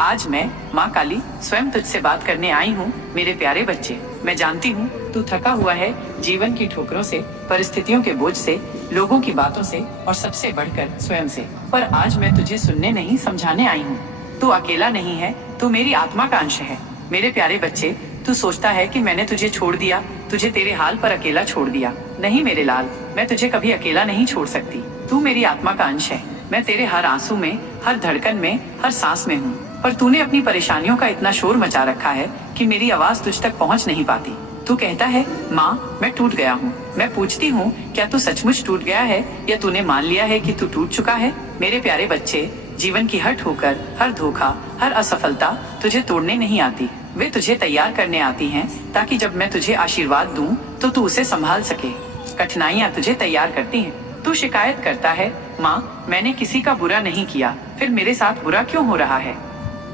आज मैं माँ काली स्वयं तुझसे बात करने आई हूँ। मेरे प्यारे बच्चे, मैं जानती हूँ तू थका हुआ है जीवन की ठोकरों से, परिस्थितियों के बोझ से, लोगों की बातों से और सबसे बढ़कर स्वयं से। पर आज मैं तुझे सुनने नहीं समझाने आई हूँ। तू अकेला नहीं है, तू मेरी आत्मा का अंश है। मेरे प्यारे बच्चे, तू सोचता है कि मैंने तुझे छोड़ दिया, तुझे तेरे हाल पर अकेला छोड़ दिया। नहीं मेरे लाल, मैं तुझे कभी अकेला नहीं छोड़ सकती। तू मेरी आत्मा का अंश है। मैं तेरे हर आंसू में, हर धड़कन में, हर सांस में हूँ। पर तूने अपनी परेशानियों का इतना शोर मचा रखा है कि मेरी आवाज तुझ तक पहुँच नहीं पाती। तू कहता है माँ मैं टूट गया हूँ। मैं पूछती हूँ क्या तू सचमुच टूट गया है या तूने मान लिया है कि तू टूट चुका है? मेरे प्यारे बच्चे, जीवन की हर ठोकर, हर धोखा, हर असफलता तुझे तोड़ने नहीं आती, वे तुझे तैयार करने आती हैं, ताकि जब मैं तुझे आशीर्वाद दूं तो तू उसे संभाल सके। कठिनाइयाँ तुझे तैयार करती हैं। तू शिकायत करता है माँ मैंने किसी का बुरा नहीं किया, फिर मेरे साथ बुरा क्यों हो रहा है?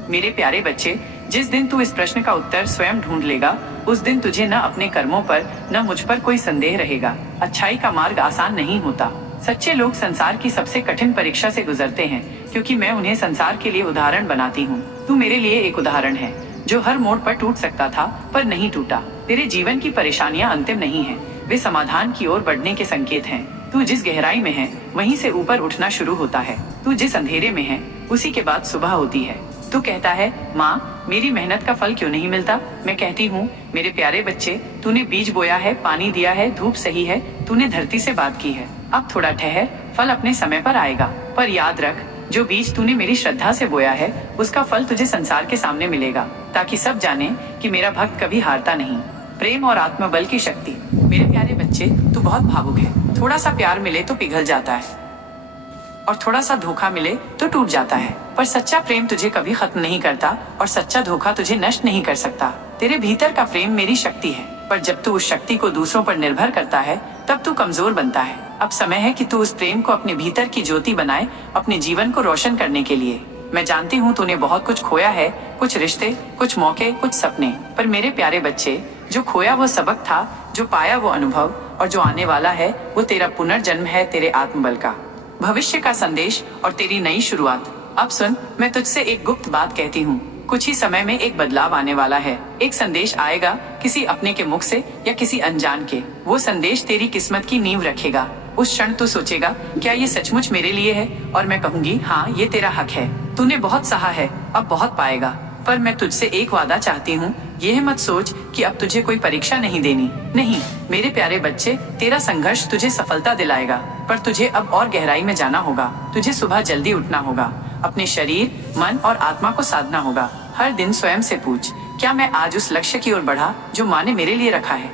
मेरे प्यारे बच्चे, जिस दिन तू इस प्रश्न का उत्तर स्वयं ढूंढ लेगा, उस दिन तुझे न अपने कर्मों पर न मुझ पर कोई संदेह रहेगा। अच्छाई का मार्ग आसान नहीं होता। सच्चे लोग संसार की सबसे कठिन परीक्षा से गुजरते हैं, क्योंकि मैं उन्हें संसार के लिए उदाहरण बनाती हूँ। तू मेरे लिए एक उदाहरण है, जो हर मोड़ पर टूट सकता था पर नहीं टूटा। तेरे जीवन की परेशानियां अंतिम नहीं हैं, वे समाधान की ओर बढ़ने के संकेत हैं। तू जिस गहराई में है वहीं से ऊपर उठना शुरू होता है। तू जिस अंधेरे में है उसी के बाद सुबह होती है। तू कहता है माँ मेरी मेहनत का फल क्यों नहीं मिलता? मैं कहती हूँ मेरे प्यारे बच्चे, तूने बीज बोया है, पानी दिया है, धूप सही है, तूने धरती से बात की है। अब थोड़ा ठहर, फल अपने समय पर आएगा। पर याद रख, जो बीज तूने मेरी श्रद्धा से बोया है उसका फल तुझे संसार के सामने मिलेगा, ताकि सब जाने कि मेरा भक्त कभी हारता नहीं। प्रेम और आत्मबल की शक्ति। मेरे प्यारे बच्चे, तू बहुत भावुक है। थोड़ा सा प्यार मिले तो पिघल जाता है और थोड़ा सा धोखा मिले तो टूट जाता है। पर सच्चा प्रेम तुझे कभी खत्म नहीं करता और सच्चा धोखा तुझे नष्ट नहीं कर सकता। तेरे भीतर का प्रेम मेरी शक्ति है, पर जब तू उस शक्ति को दूसरों पर निर्भर करता है तब तू कमजोर बनता है। अब समय है कि तू उस प्रेम को अपने भीतर की ज्योति बनाए, अपने जीवन को रोशन करने के लिए। मैं जानती हूँ तूने बहुत कुछ खोया है, कुछ रिश्ते, कुछ मौके, कुछ सपने। पर मेरे प्यारे बच्चे, जो खोया वो सबक था, जो पाया वो अनुभव, और जो आने वाला है वो तेरा पुनर्जन्म है, तेरे आत्मबल का, भविष्य का संदेश और तेरी नई शुरुआत। अब सुन, मैं तुझसे एक गुप्त बात कहती हूँ। कुछ ही समय में एक बदलाव आने वाला है। एक संदेश आएगा, किसी अपने के मुख से या किसी अनजान के। वो संदेश तेरी किस्मत की नींव रखेगा। उस क्षण तू सोचेगा क्या ये सचमुच मेरे लिए है? और मैं कहूंगी हाँ, ये तेरा हक है। तूने बहुत सहा है, अब बहुत पाएगा। पर मैं तुझसे एक वादा चाहती हूँ, यह मत सोच कि अब तुझे कोई परीक्षा नहीं देनी। नहीं मेरे प्यारे बच्चे, तेरा संघर्ष तुझे सफलता दिलाएगा, पर तुझे अब और गहराई में जाना होगा। तुझे सुबह जल्दी उठना होगा, अपने शरीर, मन और आत्मा को साधना होगा। हर दिन स्वयं से पूछ, क्या मैं आज उस लक्ष्य की ओर बढ़ा जो माँ ने मेरे लिए रखा है?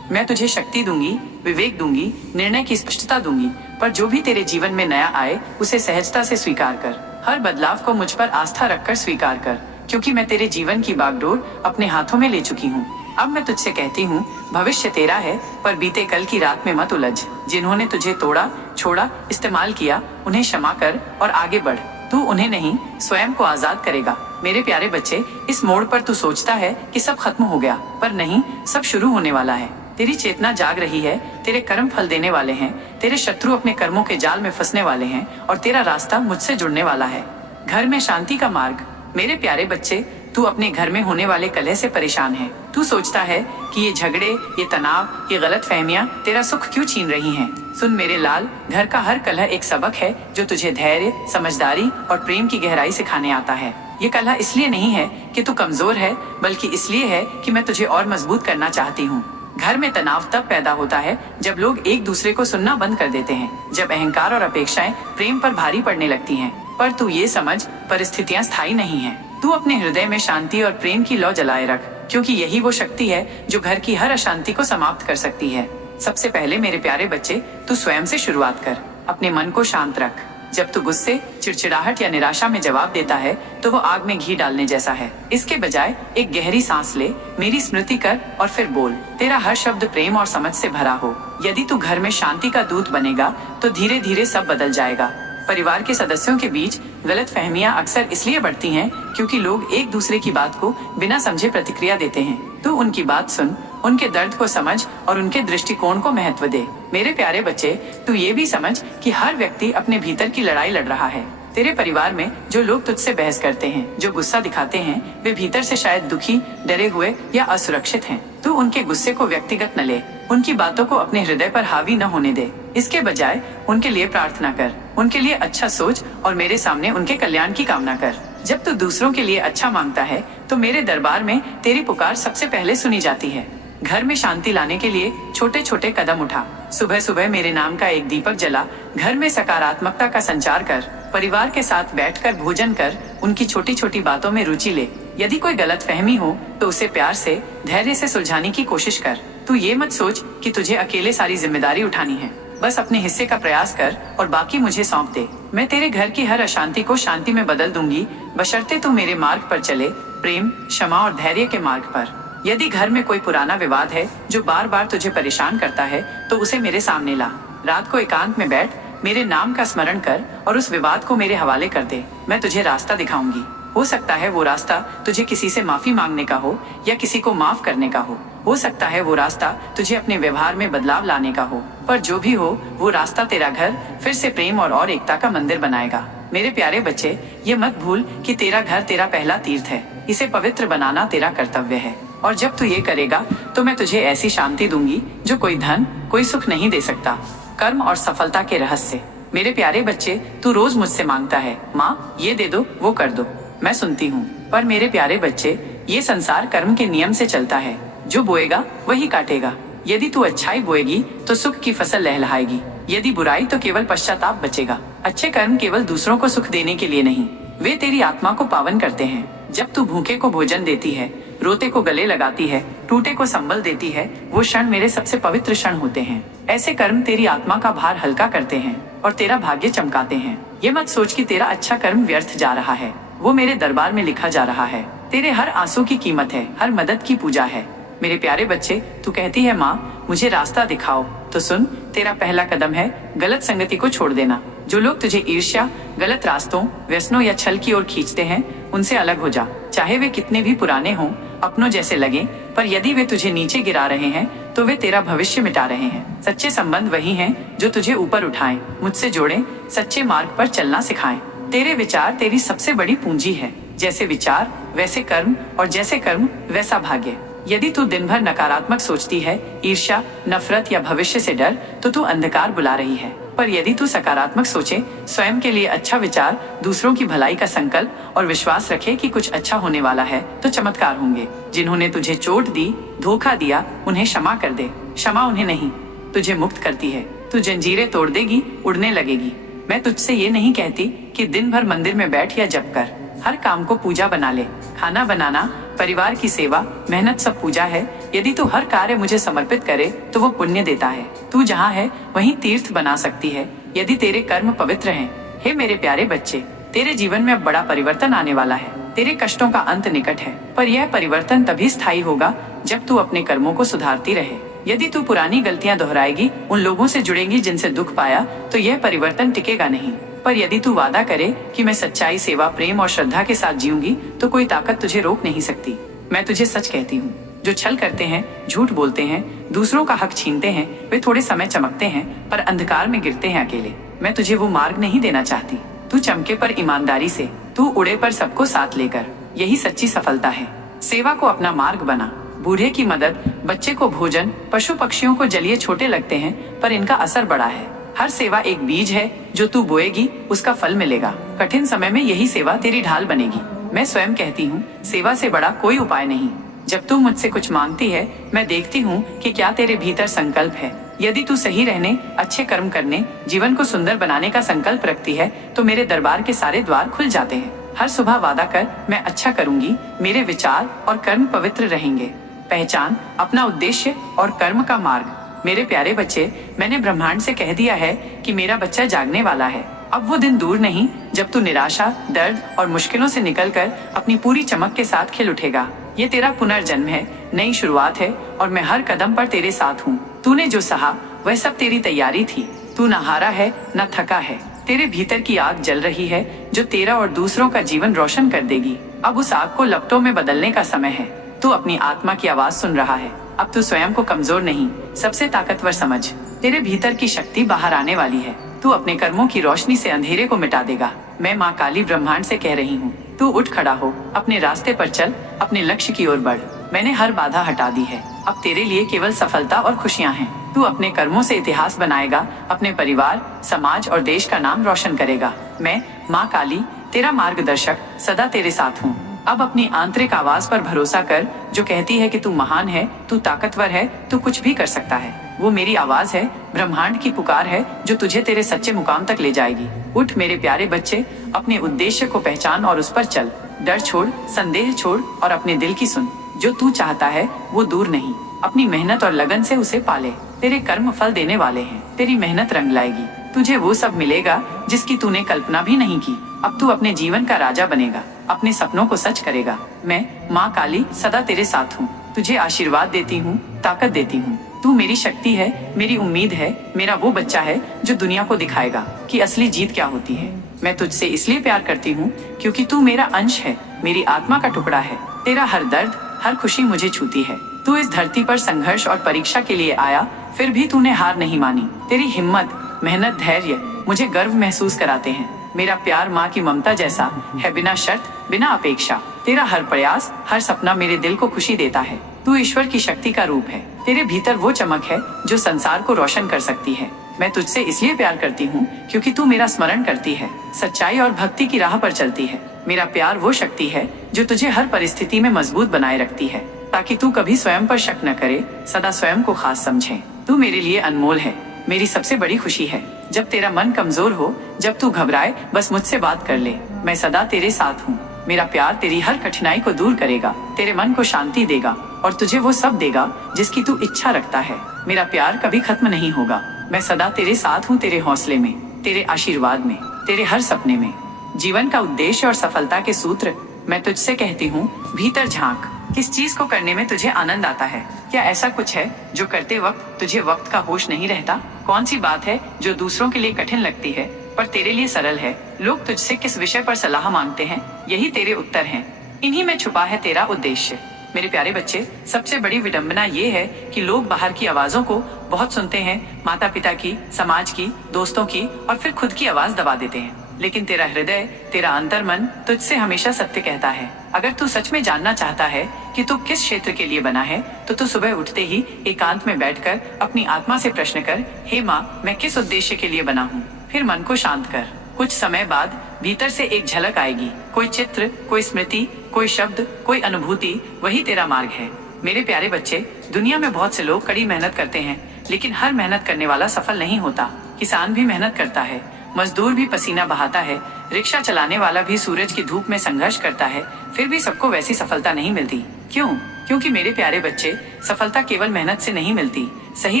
मैं तुझे शक्ति दूंगी, विवेक दूंगी, निर्णय की स्पष्टता दूंगी, पर जो भी तेरे जीवन में नया आए उसे सहजता से स्वीकार कर। हर बदलाव को मुझ पर आस्था रखकर स्वीकार कर, क्योंकि मैं तेरे जीवन की बागडोर अपने हाथों में ले चुकी हूँ। अब मैं तुझसे कहती हूँ, भविष्य तेरा है, पर बीते कल की रात में मत उलझ। जिन्होंने तुझे तोड़ा, छोड़ा, इस्तेमाल किया, उन्हें क्षमा कर और आगे बढ़। तू उन्हें नहीं, स्वयं को आजाद करेगा। मेरे प्यारे बच्चे, इस मोड़ पर तू सोचता है कि सब खत्म हो गया, पर नहीं, सब शुरू होने वाला है। तेरी चेतना जाग रही है, तेरे कर्म फल देने वाले हैं, तेरे शत्रु अपने कर्मों के जाल में फंसने वाले हैं और तेरा रास्ता मुझसे जुड़ने वाला है। घर में शांति का मार्ग। मेरे प्यारे बच्चे, तू अपने घर में होने वाले कलह से परेशान है। तू सोचता है कि ये झगड़े, ये तनाव, ये गलत फहमियां तेरा सुख क्यों छीन रही हैं? सुन मेरे लाल, घर का हर कलह एक सबक है जो तुझे धैर्य, समझदारी और प्रेम की गहराई सिखाने आता है। ये कलह इसलिए नहीं है कि तू कमजोर है, बल्कि इसलिए है कि मैं तुझे और मजबूत करना चाहती हूँ। घर में तनाव तब पैदा होता है जब लोग एक दूसरे को सुनना बंद कर देते हैं, जब अहंकार और अपेक्षाएं प्रेम पर भारी पड़ने लगती हैं। पर तू ये समझ, परिस्थितियां स्थायी नहीं हैं। तू अपने हृदय में शांति और प्रेम की लौ जलाए रख, क्योंकि यही वो शक्ति है जो घर की हर अशांति को समाप्त कर सकती है। सबसे पहले मेरे प्यारे बच्चे, तू स्वयं से शुरुआत कर। अपने मन को शांत रख। जब तू गुस्से, चिड़चिड़ाहट या निराशा में जवाब देता है तो वो आग में घी डालने जैसा है। इसके बजाय एक गहरी सांस ले, मेरी स्मृति कर और फिर बोल। तेरा हर शब्द प्रेम और समझ से भरा हो। यदि तू घर में शांति का दूत बनेगा तो धीरे धीरे सब बदल जाएगा। परिवार के सदस्यों के बीच गलत फहमियां अक्सर इसलिए बढ़ती हैं क्योंकि लोग एक दूसरे की बात को बिना समझे प्रतिक्रिया देते हैं। तू उनकी बात सुन, उनके दर्द को समझ और उनके दृष्टिकोण को महत्व दे। मेरे प्यारे बच्चे, तू ये भी समझ कि हर व्यक्ति अपने भीतर की लड़ाई लड़ रहा है। तेरे परिवार में जो लोग तुझसे बहस करते हैं, जो गुस्सा दिखाते हैं, वे भीतर से शायद दुखी, डरे हुए या असुरक्षित हैं। तू उनके गुस्से को व्यक्तिगत न ले, उनकी बातों को अपने हृदय पर हावी न होने दे। इसके बजाय उनके लिए प्रार्थना कर, उनके लिए अच्छा सोच और मेरे सामने उनके कल्याण की कामना कर। जब तू दूसरों के लिए अच्छा मांगता है तो मेरे दरबार में तेरी पुकार सबसे पहले सुनी जाती है। घर में शांति लाने के लिए छोटे छोटे कदम उठा। सुबह सुबह मेरे नाम का एक दीपक जला, घर में सकारात्मकता का संचार कर, परिवार के साथ बैठकर भोजन कर, उनकी छोटी छोटी बातों में रुचि ले। यदि कोई गलतफहमी हो तो उसे प्यार से, धैर्य से सुलझाने की कोशिश कर। तू ये मत सोच कि तुझे अकेले सारी जिम्मेदारी उठानी है। बस अपने हिस्से का प्रयास कर और बाकी मुझे सौंप दे। मैं तेरे घर की हर अशांति को शांति में बदल दूंगी, बशर्ते तू मेरे मार्ग पर चले, प्रेम, क्षमा और धैर्य के मार्ग पर। यदि घर में कोई पुराना विवाद है जो बार बार तुझे परेशान करता है तो उसे मेरे सामने ला। रात को एकांत में बैठ, मेरे नाम का स्मरण कर और उस विवाद को मेरे हवाले कर दे। मैं तुझे रास्ता दिखाऊंगी। हो सकता है वो रास्ता तुझे किसी से माफी मांगने का हो या किसी को माफ करने का हो सकता है वो रास्ता तुझे अपने व्यवहार में बदलाव लाने का हो, पर जो भी हो वो रास्ता तेरा घर फिर से प्रेम और एकता का मंदिर बनाएगा। मेरे प्यारे बच्चे, ये मत भूल कि तेरा घर तेरा पहला तीर्थ है। इसे पवित्र बनाना तेरा कर्तव्य है और जब तू ये करेगा तो मैं तुझे ऐसी शांति दूंगी जो कोई धन, कोई सुख नहीं दे सकता। कर्म और सफलता के रहस्य। मेरे प्यारे बच्चे, तू रोज मुझसे मांगता है, माँ ये दे दो, वो कर दो। मैं सुनती हूँ, पर मेरे प्यारे बच्चे, ये संसार कर्म के नियम से चलता है। जो बोएगा वही काटेगा। यदि तू अच्छाई बोएगी तो सुख की फसल लहलहाएगी, यदि बुराई तो केवल पश्चाताप बचेगा। अच्छे कर्म केवल दूसरों को सुख देने के लिए नहीं, वे तेरी आत्मा को पावन करते हैं। जब तू भूखे को भोजन देती है, रोते को गले लगाती है, टूटे को संबल देती है, वो क्षण मेरे सबसे पवित्र क्षण होते हैं। ऐसे कर्म तेरी आत्मा का भार हल्का करते हैं और तेरा भाग्य चमकाते हैं। ये मत सोच कि तेरा अच्छा कर्म व्यर्थ जा रहा है, वो मेरे दरबार में लिखा जा रहा है। तेरे हर आंसू की कीमत है, हर मदद की पूजा है। मेरे प्यारे बच्चे, तू कहती है, माँ मुझे रास्ता दिखाओ, तो सुन, तेरा पहला कदम है गलत संगति को छोड़ देना। जो लोग तुझे ईर्ष्या, गलत रास्तों, व्यसनों या छल की ओर खींचते हैं, उनसे अलग हो जा। चाहे वे कितने भी पुराने हों, अपनों जैसे लगे, पर यदि वे तुझे नीचे गिरा रहे हैं तो वे तेरा भविष्य मिटा रहे हैं। सच्चे संबंध वही हैं जो तुझे ऊपर उठाएं, मुझसे जोड़ें, सच्चे मार्ग पर चलना सिखाएं। तेरे विचार तेरी सबसे बड़ी पूंजी है। जैसे विचार वैसे कर्म और जैसे कर्म वैसा भाग्य। यदि तू दिन भर नकारात्मक सोचती है, ईर्ष्या, नफरत या भविष्य से डर, तो तू अंधकार बुला रही है। पर यदि तू सकारात्मक सोचे, स्वयं के लिए अच्छा विचार, दूसरों की भलाई का संकल्प और विश्वास रखे कि कुछ अच्छा होने वाला है, तो चमत्कार होंगे। जिन्होंने तुझे चोट दी, धोखा दिया, उन्हें क्षमा कर दे। क्षमा उन्हें नहीं, तुझे मुक्त करती है। तू जंजीरें तोड़ देगी, उड़ने लगेगी। मैं तुझसे ये नहीं कहती कि दिन भर मंदिर में बैठ या जप कर। हर काम को पूजा बना ले। खाना बनाना, परिवार की सेवा, मेहनत सब पूजा है। यदि तू हर कार्य मुझे समर्पित करे तो वो पुण्य देता है। तू जहाँ है वहीं तीर्थ बना सकती है, यदि तेरे कर्म पवित्र हैं। हे मेरे प्यारे बच्चे, तेरे जीवन में अब बड़ा परिवर्तन आने वाला है। तेरे कष्टों का अंत निकट है, पर यह परिवर्तन तभी स्थायी होगा जब तू अपने कर्मों को सुधारती रहे। यदि तू पुरानी गलतियां दोहराएगी, उन लोगों से जुड़ेगी जिनसे दुख पाया, तो यह परिवर्तन टिकेगा नहीं। पर यदि तू वादा करे कि मैं सच्चाई, सेवा, प्रेम और श्रद्धा के साथ जीऊंगी, तो कोई ताकत तुझे रोक नहीं सकती। मैं तुझे सच कहती हूँ, जो छल करते हैं, झूठ बोलते हैं, दूसरों का हक छीनते हैं, वे थोड़े समय चमकते हैं पर अंधकार में गिरते हैं अकेले। मैं तुझे वो मार्ग नहीं देना चाहती। तू चमके पर ईमानदारी से, तू उड़े पर सबको साथ लेकर। यही सच्ची सफलता है। सेवा को अपना मार्ग बना। बूढ़े की मदद, बच्चे को भोजन, पशु पक्षियों को जलिए छोटे लगते हैं पर इनका असर बड़ा है। हर सेवा एक बीज है, जो तू बोएगी उसका फल मिलेगा। कठिन समय में यही सेवा तेरी ढाल बनेगी। मैं स्वयं कहती हूँ, सेवा से बड़ा कोई उपाय नहीं। जब तू मुझसे कुछ मांगती है, मैं देखती हूँ कि क्या तेरे भीतर संकल्प है। यदि तू सही रहने, अच्छे कर्म करने, जीवन को सुंदर बनाने का संकल्प रखती है, तो मेरे दरबार के सारे द्वार खुल जाते हैं। हर सुबह वादा कर, मैं अच्छा करूंगी, मेरे विचार और कर्म पवित्र रहेंगे। पहचान अपना उद्देश्य और कर्म का मार्ग। मेरे प्यारे बच्चे, मैंने ब्रह्मांड से कह दिया है कि मेरा बच्चा जागने वाला है। अब वो दिन दूर नहीं जब तू निराशा, दर्द और मुश्किलों से निकलकर अपनी पूरी चमक के साथ खिल उठेगा। ये तेरा पुनर्जन्म है, नई शुरुआत है और मैं हर कदम पर तेरे साथ हूँ। तूने जो सहा वह सब तेरी तैयारी थी। तू न हारा है न थका है। तेरे भीतर की आग जल रही है जो तेरा और दूसरों का जीवन रोशन कर देगी। अब उस आग को लपटों में बदलने का समय है। तू अपनी आत्मा की आवाज सुन रहा है। अब तू स्वयं को कमजोर नहीं, सबसे ताकतवर समझ। तेरे भीतर की शक्ति बाहर आने वाली है। तू अपने कर्मों की रोशनी से अंधेरे को मिटा देगा। मैं माँ काली ब्रह्मांड से कह रही हूँ, तू उठ खड़ा हो, अपने रास्ते पर चल, अपने लक्ष्य की ओर बढ़। मैंने हर बाधा हटा दी है, अब तेरे लिए केवल सफलता और खुशियाँ हैं। तू अपने कर्मों से इतिहास बनाएगा, अपने परिवार, समाज और देश का नाम रोशन करेगा। मैं माँ काली, तेरा मार्गदर्शक, सदा तेरे साथ हूँ। अब अपनी आंतरिक आवाज पर भरोसा कर, जो कहती है कि तू महान है, तू ताकतवर है, तू कुछ भी कर सकता है। वो मेरी आवाज है, ब्रह्मांड की पुकार है, जो तुझे तेरे सच्चे मुकाम तक ले जाएगी। उठ मेरे प्यारे बच्चे, अपने उद्देश्य को पहचान और उस पर चल। डर छोड़, संदेह छोड़ और अपने दिल की सुन। जो तू चाहता है वो दूर नहीं, अपनी मेहनत और लगन से उसे पाले। तेरे कर्म फल देने वाले हैं, तेरी मेहनत रंग लाएगी। तुझे वो सब मिलेगा जिसकी तूने कल्पना भी नहीं की। अब तू अपने जीवन का राजा बनेगा, अपने सपनों को सच करेगा। मैं माँ काली सदा तेरे साथ हूँ, तुझे आशीर्वाद देती हूँ, ताकत देती हूँ। तू मेरी शक्ति है, मेरी उम्मीद है, मेरा वो बच्चा है जो दुनिया को दिखाएगा कि असली जीत क्या होती है। मैं तुझसे इसलिए प्यार करती हूँ क्योंकि तू मेरा अंश है, मेरी आत्मा का टुकड़ा है। तेरा हर दर्द, हर खुशी मुझे छूती है। तू इस धरती पर संघर्ष और परीक्षा के लिए आया, फिर भी तूने हार नहीं मानी। तेरी हिम्मत, मेहनत, धैर्य मुझे गर्व महसूस कराते हैं। मेरा प्यार माँ की ममता जैसा है, बिना शर्त, बिना अपेक्षा। तेरा हर प्रयास, हर सपना मेरे दिल को खुशी देता है। तू ईश्वर की शक्ति का रूप है, तेरे भीतर वो चमक है जो संसार को रोशन कर सकती है। मैं तुझसे इसलिए प्यार करती हूँ क्योंकि तू मेरा स्मरण करती है, सच्चाई और भक्ति की राह पर चलती है। मेरा प्यार वो शक्ति है जो तुझे हर परिस्थिति में मजबूत बनाए रखती है, ताकि तू कभी स्वयं पर शक न करे, सदा स्वयं को खास समझे। तू मेरे लिए अनमोल है, मेरी सबसे बड़ी खुशी है। जब तेरा मन कमजोर हो, जब तू घबराए, बस मुझसे बात कर ले, मैं सदा तेरे साथ हूँ। मेरा प्यार तेरी हर कठिनाई को दूर करेगा, तेरे मन को शांति देगा और तुझे वो सब देगा जिसकी तू इच्छा रखता है। मेरा प्यार कभी खत्म नहीं होगा। मैं सदा तेरे साथ हूँ, तेरे हौसले में, तेरे आशीर्वाद में, तेरे हर सपने में। जीवन का उद्देश्य और सफलता के सूत्र मैं तुझसे कहती हूँ, भीतर झांक। किस चीज को करने में तुझे आनंद आता है? क्या ऐसा कुछ है जो करते वक्त तुझे वक्त का होश नहीं रहता? कौन सी बात है जो दूसरों के लिए कठिन लगती है पर तेरे लिए सरल है? लोग तुझसे किस विषय पर सलाह मांगते हैं? यही तेरे उत्तर हैं। इन्हीं में छुपा है तेरा उद्देश्य। मेरे प्यारे बच्चे, सबसे बड़ी विडंबना ये है कि लोग बाहर की आवाजों को बहुत सुनते हैं, माता पिता की, समाज की, दोस्तों की, और फिर खुद की आवाज दबा देते हैं। लेकिन तेरा हृदय, तेरा अंतर्मन तुझसे हमेशा सत्य कहता है। अगर तू सच में जानना चाहता है कि तू किस क्षेत्र के लिए बना है, तो तू सुबह उठते ही एकांत में बैठकर अपनी आत्मा से प्रश्न कर, हे माँ, मैं किस उद्देश्य के लिए बना हूँ? फिर मन को शांत कर। कुछ समय बाद भीतर से एक झलक आएगी, कोई चित्र, कोई स्मृति, कोई शब्द, कोई अनुभूति। वही तेरा मार्ग है। मेरे प्यारे बच्चे, दुनिया में बहुत से लोग कड़ी मेहनत करते हैं, लेकिन हर मेहनत करने वाला सफल नहीं होता। किसान भी मेहनत करता है, मजदूर भी पसीना बहाता है, रिक्शा चलाने वाला भी सूरज की धूप में संघर्ष करता है, फिर भी सबको वैसी सफलता नहीं मिलती। क्यों? क्योंकि मेरे प्यारे बच्चे, सफलता केवल मेहनत से नहीं मिलती, सही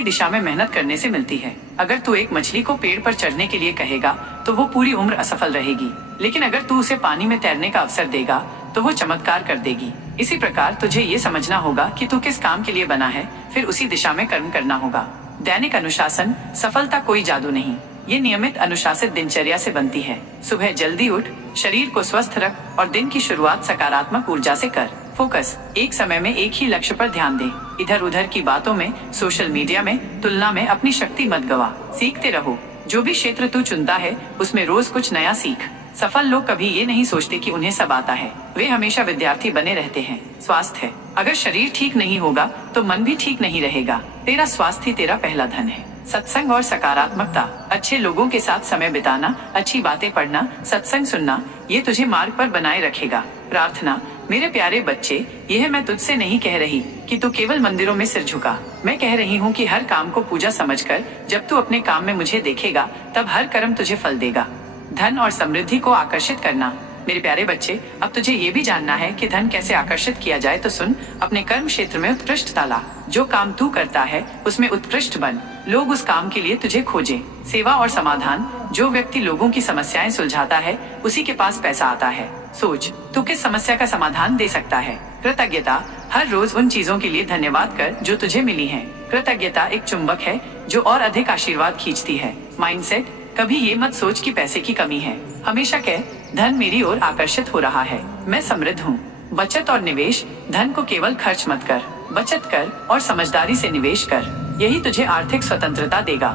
दिशा में मेहनत करने से मिलती है। अगर तू एक मछली को पेड़ पर चढ़ने के लिए कहेगा तो वो पूरी उम्र असफल रहेगी, लेकिन अगर तू उसे पानी में तैरने का अवसर देगा तो वो चमत्कार कर देगी। इसी प्रकार तुझे ये समझना होगा कि तू किस काम के लिए बना है, फिर उसी दिशा में कर्म करना होगा। दैनिक अनुशासन, सफलता कोई जादू नहीं, ये नियमित अनुशासित दिनचर्या से बनती है। सुबह जल्दी उठ, शरीर को स्वस्थ रख और दिन की शुरुआत सकारात्मक ऊर्जा से कर। फोकस, एक समय में एक ही लक्ष्य पर ध्यान दे। इधर उधर की बातों में, सोशल मीडिया में, तुलना में अपनी शक्ति मत गवा। सीखते रहो। जो भी क्षेत्र तू चुनता है उसमें रोज कुछ नया सीख। सफल लोग कभी ये नहीं सोचते कि उन्हें सब आता है, वे हमेशा विद्यार्थी बने रहते हैं। स्वास्थ्य, अगर शरीर ठीक नहीं होगा तो मन भी ठीक नहीं रहेगा। तेरा स्वास्थ्य तेरा पहला धन है। सत्संग और सकारात्मकता, अच्छे लोगों के साथ समय बिताना, अच्छी बातें पढ़ना, सत्संग सुनना, ये तुझे मार्ग पर बनाए रखेगा। प्रार्थना, मेरे प्यारे बच्चे, यह मैं तुझसे नहीं कह रही कि तू केवल मंदिरों में सिर झुका। मैं कह रही हूँ कि हर काम को पूजा समझकर जब तू अपने काम में मुझे देखेगा, तब हर कर्म तुझे फल देगा। धन और समृद्धि को आकर्षित करना, मेरे प्यारे बच्चे, अब तुझे ये भी जानना है कि धन कैसे आकर्षित किया जाए, तो सुन। अपने कर्म क्षेत्र में उत्कृष्टता ला। जो काम तू करता है उसमें उत्कृष्ट बन। लोग उस काम के लिए तुझे खोजें। सेवा और समाधान, जो व्यक्ति लोगों की समस्याएं सुलझाता है उसी के पास पैसा आता है। सोच, तू किस समस्या का समाधान दे सकता है। कृतज्ञता, हर रोज उन चीजों के लिए धन्यवाद कर जो तुझे मिली हैं। कृतज्ञता एक चुंबक है जो और अधिक आशीर्वाद खींचती है। माइंडसेट, कभी ये मत सोच कि पैसे की कमी है, हमेशा कह, धन मेरी ओर आकर्षित हो रहा है, मैं समृद्ध हूँ। बचत और निवेश, धन को केवल खर्च मत कर, बचत कर और समझदारी से निवेश कर, यही तुझे आर्थिक स्वतंत्रता देगा।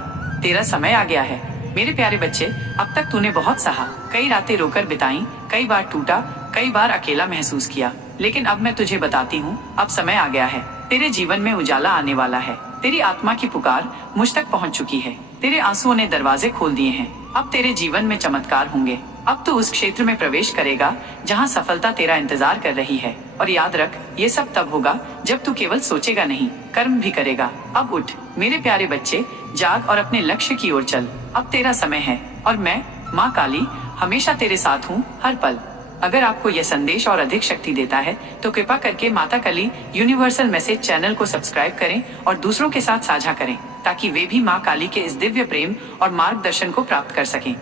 तेरा समय आ गया है, मेरे प्यारे बच्चे, अब तक तूने बहुत सहा, कई रातें रोकर बिताई, कई बार टूटा, कई बार अकेला महसूस किया, लेकिन अब मैं तुझे बताती हूँ, अब समय आ गया है। तेरे जीवन में उजाला आने वाला है। तेरी आत्मा की पुकार मुझ तक पहुँच चुकी है। तेरे आंसुओं ने दरवाजे खोल दिए हैं। अब तेरे जीवन में चमत्कार होंगे। अब तू उस क्षेत्र में प्रवेश करेगा जहाँ सफलता तेरा इंतजार कर रही है। और याद रख, ये सब तब होगा जब तू केवल सोचेगा नहीं, कर्म भी करेगा। अब उठ मेरे प्यारे बच्चे, जाग और अपने लक्ष्य की ओर चल। अब तेरा समय है और मैं, माँ काली, हमेशा तेरे साथ हूँ, हर पल। अगर आपको यह संदेश और अधिक शक्ति देता है तो कृपा करके माता काली यूनिवर्सल मैसेज चैनल को सब्सक्राइब करें और दूसरों के साथ साझा करें, ताकि वे भी माँ काली के इस दिव्य प्रेम और मार्गदर्शन को प्राप्त कर सकें।